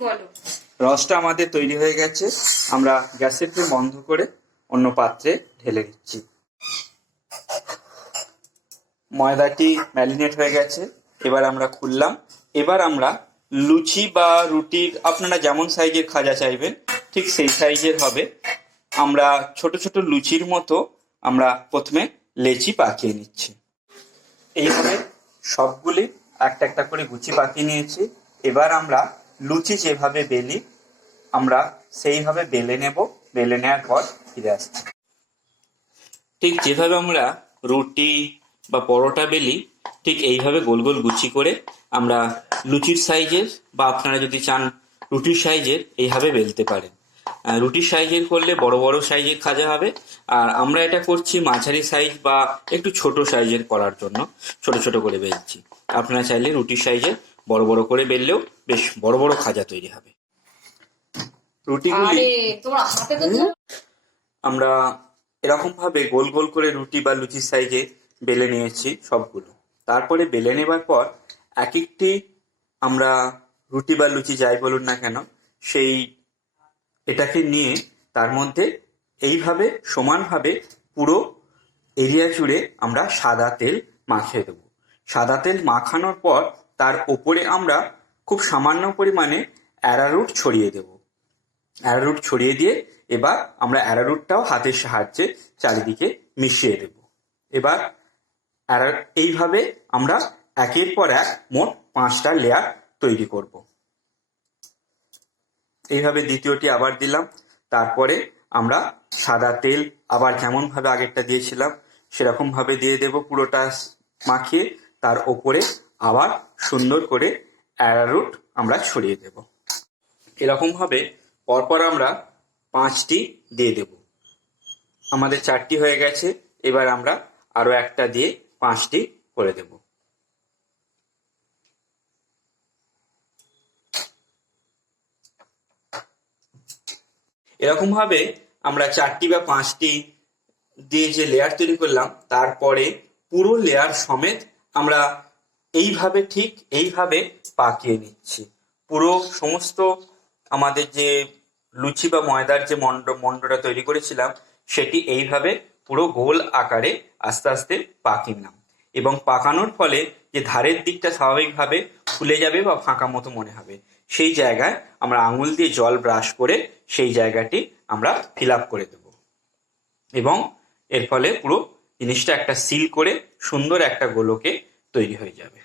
বলো। রসটা আমাদের তৈরি হয়ে গেছে। আমরা গ্যাসের ফ্লেম বন্ধ করে অন্য পাত্রে ঢেলে দিচ্ছি। ময়দাটি ম্যারিনেট হয়ে গেছে, এবার আমরা খুললাম। এবার আমরা লুচি বা রুটির আপনারা যেমন সাইজের খাজা চাইবেন ঠিক সেই সাইজের হবে। আমরা ছোট ছোট লুচির মতো আমরা প্রথমে লেচি পাকিয়ে নিচ্ছি। এইভাবে সবগুলি একটা একটা করে গুচি পাকিয়ে নিয়েছি। এবার আমরা লুচি যেভাবে বেলি আমরা সেইভাবে বেলে নেব। বেলে নেওয়ার পর ফিরে আসছি। ঠিক যেভাবে আমরা রুটি বা পরোটা বেলি ঠিক এইভাবে গোল গোল গুচি করে আমরা লুচির সাইজের বা আপনারা যদি চান রুটির সাইজের এইভাবে বেলতে পারেন। রুটির সাইজের করলে বড় বড় সাইজের খাজা হবে, আর আমরা এটা করছি মাঝারি সাইজ বা একটু ছোট সাইজের করার জন্য ছোট ছোট করে বেলছি। আপনারা চাইলে রুটির সাইজের বড় বড় করে বেললেও বেশ বড় বড় খাজা তৈরি হবে। রুটিগুলি আমরা এরকম ভাবে গোল গোল করে রুটি বা লুচির সাইজে বেলে নিয়েছি সবগুলো। তারপরে বেলে নেবার পর এক একটি আমরা রুটি বা লুচি যাই বলুন না কেন সেই এটাকে নিয়ে তার মধ্যে এইভাবে সমানভাবে পুরো এরিয়া জুড়ে আমরা সাদা তেল মাখিয়ে দেব। সাদা তেল মাখানোর পর তার ওপরে আমরা খুব সামান্য পরিমাণে অ্যারারুট ছড়িয়ে দেব। অ্যারারুট ছড়িয়ে দিয়ে এবার আমরা অ্যারারুটটাও হাতের সাহায্যে চারিদিকে মিশিয়ে দেব। এবার এইভাবে আমরা একের পর এক মোট 5টা লেয়ার তৈরি করব। এইভাবে দ্বিতীয়টি আবার দিলাম। তারপরে আমরা সাদা তেল আবার যেমন ভাবে আগেরটা দিয়েছিলাম সেরকম ভাবে দিয়ে দেব পুরোটা মাখিয়ে। তার ওপরে আবার সুন্দর করে অ্যারারুট আমরা ছড়িয়ে দেব। এরকম ভাবে পরপর আমরা 5টি দিয়ে দেব। আমাদের 4টি হয়ে গেছে, এবার আমরা আরো একটা দিয়ে 5টি করে দেব। এরকম ভাবে আমরা 4টি বা 5টি দিয়ে যে লেয়ার তৈরি করলাম তারপরে পুরো লেয়ার সমেত আমরা এইভাবে ঠিক এইভাবে পাকিয়ে নিচ্ছি। পুরো সমস্ত আমাদের যে লুচি বা ময়দার যে মন্ডটা তৈরি করেছিলাম সেটি এইভাবে পুরো গোল আকারে আস্তে আস্তে পাকিয়ে নিলাম। এবং পাকানোর ফলে যে ধারের দিকটা স্বাভাবিকভাবে ফুলে যাবে বা ফাঁকা মতো মনে হবে, সেই জায়গায় আমরা আঙুল দিয়ে জল ব্রাশ করে সেই জায়গাটি আমরা ফিল আপ করে দেব। এবং এর ফলে পুরো জিনিসটা একটা সিল করে সুন্দর একটা গোলকে তৈরি হয়ে যাবে।